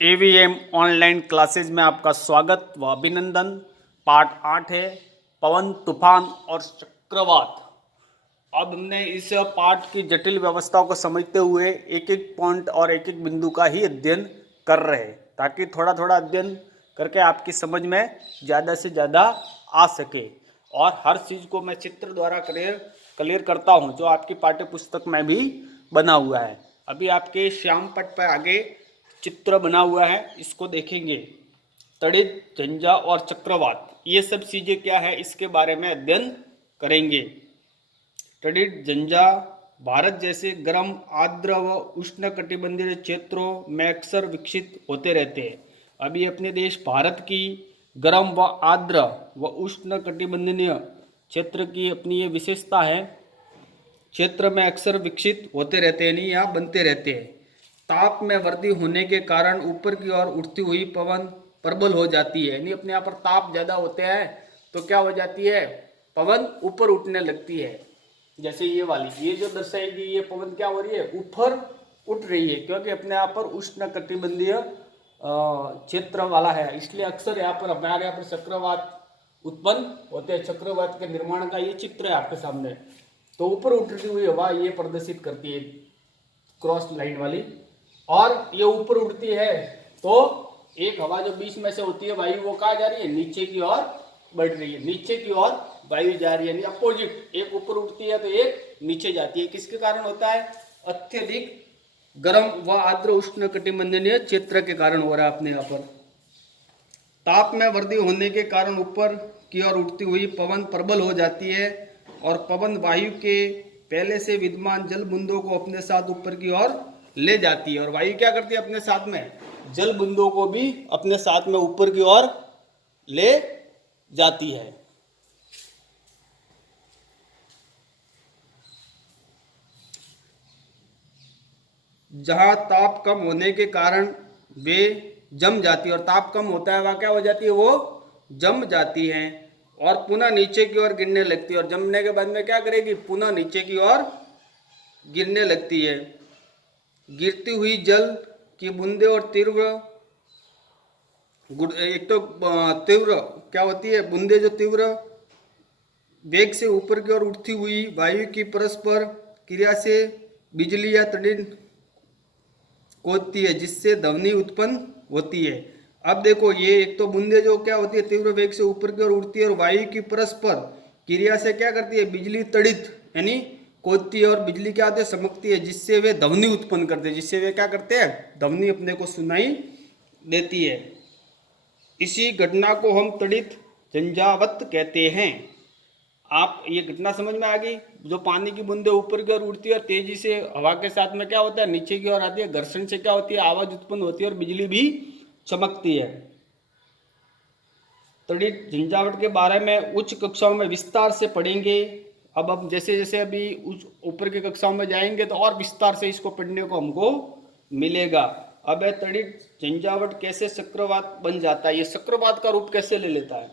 AVM online classes में आपका स्वागत व अभिनंदन। पार्ट 8 है पवन, तूफान और चक्रवात। अब हमने इस पाठ की जटिल व्यवस्थाओं को समझते हुए एक एक पॉइंट और एक एक बिंदु का ही अध्ययन कर रहे हैं, ताकि थोड़ा थोड़ा अध्ययन करके आपकी समझ में ज़्यादा से ज़्यादा आ सके। और हर चीज़ को मैं चित्र द्वारा क्लियर करता हूँ, जो आपकी पाठ्य पुस्तक में भी बना हुआ है। अभी आपके श्याम पट पर आगे चित्र बना हुआ है, इसको देखेंगे। तड़ित, झंझा और चक्रवात, ये सब चीज़ें क्या है, इसके बारे में अध्ययन करेंगे। तड़ित झंझा भारत जैसे गर्म, आर्द्र व उष्ण कटिबंधीय क्षेत्रों में अक्सर विकसित होते रहते हैं। अभी अपने देश भारत की गर्म व आर्द्र व उष्ण कटिबंधीय क्षेत्र की अपनी ये विशेषता है, क्षेत्र में अक्सर विकसित होते रहते हैं, नहीं यहाँ बनते रहते हैं। ताप में वृद्धि होने के कारण ऊपर की ओर उठती हुई पवन प्रबल हो जाती है, यानी अपने यहाँ पर ताप ज़्यादा होते हैं तो क्या हो जाती है, पवन ऊपर उठने लगती है। जैसे ये वाली, ये जो दर्शाएगी, ये पवन क्या हो रही है, ऊपर उठ रही है, क्योंकि अपने यहाँ पर उष्ण कटिबंधीय क्षेत्र वाला है, इसलिए अक्सर यहाँ पर हमारे यहाँ पर चक्रवात उत्पन्न होते हैं। चक्रवात के निर्माण का ये चित्र है आपके सामने। तो ऊपर उठती हुई हवा ये प्रदर्शित करती है, क्रॉस लाइन वाली, और ये ऊपर उड़ती है तो एक हवा जो बीच में से होती है वायु, वो कहाँ जा रही है, नीचे की ओर बढ़ रही है, नीचे की ओर वायु जा रही है, यानी अपोजिट। एक ऊपर उठती है तो एक नीचे जाती है। किसके कारण होता है, अत्यधिक गर्म व आर्द्र उष्ण कटिबंधीय क्षेत्र के कारण हो रहा है अपने यहाँ पर। ताप में वृद्धि होने के कारण ऊपर की ओर उठती हुई पवन प्रबल हो जाती है, और पवन वायु के पहले से विद्यमान जल बूंदों को अपने साथ ऊपर की ओर ले जाती है। और वायु क्या करती है, अपने साथ में जल बूंदों को भी अपने साथ में ऊपर की ओर ले जाती है। जहां ताप कम होने के कारण वे जम जाती है, और ताप कम होता है वहां क्या हो जाती है, वो जम जाती हैं और पुनः नीचे की ओर गिरने लगती है। और जमने के बाद में क्या करेगी, पुनः नीचे की ओर गिरने लगती है। गिरती हुई जल की बूंदे और तीव्र, एक तो तीव्र क्या होती है, बूंदे जो तीव्र वेग से ऊपर की ओर उठती हुई वायु की परस्पर क्रिया से बिजली या तड़िन होती है, जिससे ध्वनि उत्पन्न होती है। अब देखो, ये एक तो बूंदे जो क्या होती है, तीव्र वेग से ऊपर की ओर उठती है और वायु की परस्पर क्रिया से क्या करती है, बिजली तड़ित यानी कूदती है, और बिजली क्या होती है, चमकती है, जिससे वे ध्वनि उत्पन्न करते हैं, जिससे वे क्या करते हैं, ध्वनि अपने को सुनाई देती है। इसी घटना को हम तड़ित झंझावत कहते हैं। आप ये घटना समझ में आ गई, जो पानी की बूंदे ऊपर की ओर उड़ती है और तेजी से हवा के साथ में क्या होता है, नीचे की ओर आती है, घर्षण से क्या होती है, आवाज उत्पन्न होती है और बिजली भी चमकती है। तड़ित झंझावट के बारे में उच्च कक्षाओं में विस्तार से पढ़ेंगे। अब जैसे जैसे अभी ऊपर की कक्षाओं में जाएंगे तो और विस्तार से इसको पढ़ने को हमको मिलेगा। अब तड़ित झंझावट कैसे चक्रवात बन जाता है, ये चक्रवात का रूप कैसे ले लेता है।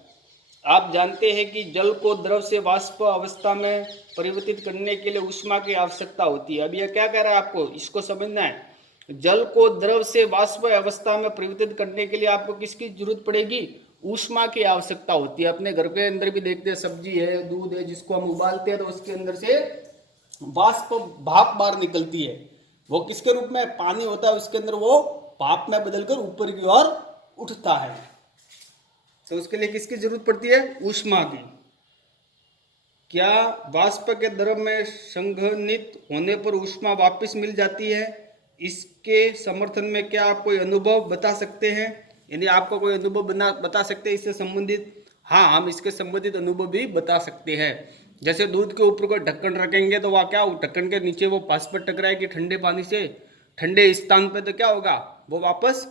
आप जानते हैं कि जल को द्रव से वाष्प अवस्था में परिवर्तित करने के लिए ऊष्मा की आवश्यकता होती है। अब यह क्या कह रहा है, आपको इसको समझना है। जल को द्रव से वाष्प अवस्था में परिवर्तित करने के लिए आपको किसकी जरूरत पड़ेगी, ऊष्मा की आवश्यकता होती है। अपने घर के अंदर भी देखते हैं, सब्जी है, दूध है, जिसको हम उबालते हैं तो उसके अंदर से वाष्प भाप बाहर निकलती है। वो किसके रूप में, पानी होता है उसके अंदर, वो भाप में बदलकर ऊपर की ओर उठता है। तो उसके लिए किसकी जरूरत पड़ती है, ऊष्मा की। क्या वाष्प के द्रव में संघनित होने पर ऊष्मा वापस मिल जाती है, इसके समर्थन में क्या आप कोई अनुभव बता सकते हैं, यानी आपको कोई अनुभव बता सकते हैं इससे संबंधित। हाँ, हम इसके संबंधित अनुभव भी बता सकते हैं। जैसे दूध के ऊपर कोई ढक्कन रखेंगे तो वह क्या, ढक्कन के नीचे वो वाष्प टकराएगी ठंडे पानी से, ठंडे स्थान पे तो क्या होगा, वो वापस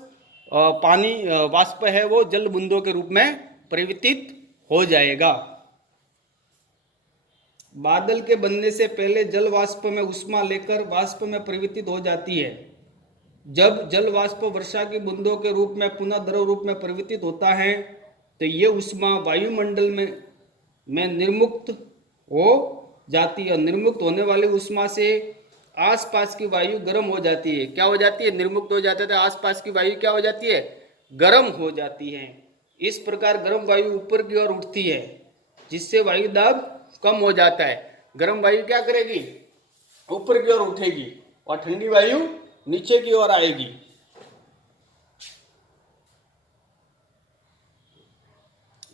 पानी वाष्प है वो जल बूंदों के रूप में परिवर्तित हो जाएगा। बादल के बनने से पहले जल वाष्प में ऊष्मा लेकर वाष्प में परिवर्तित हो जाती है। जब जल वाष्प वर्षा की बूंदों के रूप में पुनः द्रव रूप में परिवर्तित होता है तो ये ऊष्मा वायुमंडल में निर्मुक्त हो जाती है। निर्मुक्त होने वाली ऊष्मा से आसपास की वायु गर्म हो जाती है। क्या हो जाती है? निर्मुक्त हो जाता है, आसपास की वायु क्या हो जाती है? गर्म हो जाती है। इस प्रकार गर्म वायु ऊपर की ओर उठती है, जिससे वायु दाब कम हो जाता है। गर्म वायु क्या करेगी? ऊपर की ओर उठेगी और ठंडी वायु नीचे की ओर आएगी।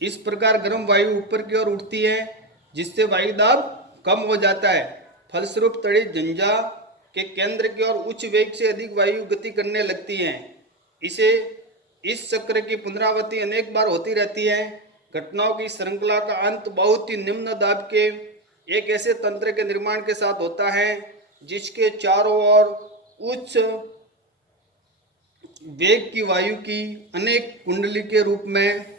इस प्रकार गर्म वायु ऊपर की ओर उठती है, जिससे वायु दाब कम हो जाता है। फलस्वरूप तड़ी झंझा के केंद्र की ओर उच्च वेग से अधिक वायु गति करने लगती है। इस चक्र की पुनरावृत्ति अनेक बार होती रहती है। घटनाओं की श्रृंखला का अंत बहुत ही निम्न दाब के एक ऐसे तंत्र के निर्माण के साथ होता है, जिसके चारों ओर उच्च वेग की वायु की अनेक कुंडली के रूप में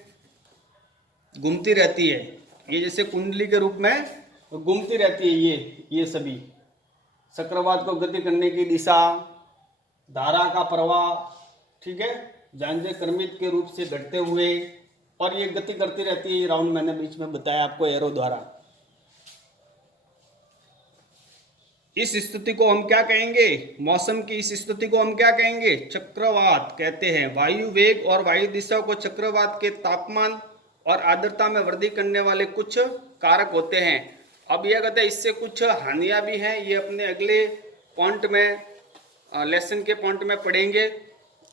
घूमती रहती है। ये जैसे कुंडली के रूप में घूमती रहती है। ये सभी चक्रवात को गति करने की दिशा, धारा का प्रवाह, ठीक है, जानजे क्रमित के रूप से घटते हुए, और ये गति करती रहती है। ये राउंड मैंने बीच में बताया आपको एरो द्वारा। इस स्थिति को हम क्या कहेंगे? मौसम की इस स्थिति को हम क्या कहेंगे? चक्रवात कहते हैं। वायु वेग और वायु दिशा को चक्रवात के तापमान और आर्द्रता में वृद्धि करने वाले कुछ कारक होते हैं। अब यह कहते हैं इससे कुछ हानियां भी हैं। ये अपने अगले पॉइंट में, लेसन के पॉइंट में पढ़ेंगे।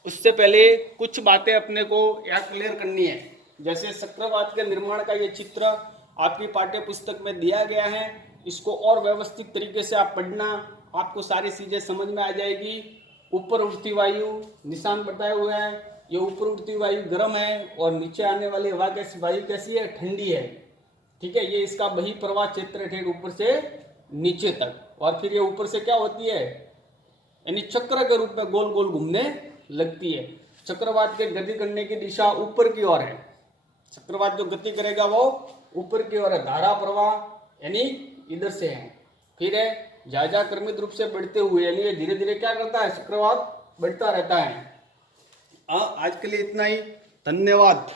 उससे पहले कुछ बातें अपने को यहाँ क्लियर करनी है। जैसे चक्रवात के निर्माण का ये चित्र आपकी पाठ्य पुस्तक में दिया गया है। इसको और व्यवस्थित तरीके से आप पढ़ना, आपको सारी चीजें समझ में आ जाएगी। ऊपर उठती वायु निशान बताए हुए हैं। ये ऊपर उठती वायु गर्म है और नीचे आने वाली हवा कैसी, वायु कैसी है? ठंडी है। ठीक है, ये इसका बही प्रवाह क्षेत्र है, ऊपर से नीचे तक। और फिर ये ऊपर से क्या होती है? यानी चक्र के रूप में गोल गोल घूमने लगती है। चक्रवात के गति करने की दिशा ऊपर की ओर है। चक्रवात जो गति करेगा वो ऊपर की ओर है। धारा प्रवाह यानी इधर से है। फिर है ज्यादा क्रमित रूप से बढ़ते हुए, यानी ये धीरे धीरे क्या करता है? चक्रवात बढ़ता रहता है। आज के लिए इतना ही। धन्यवाद।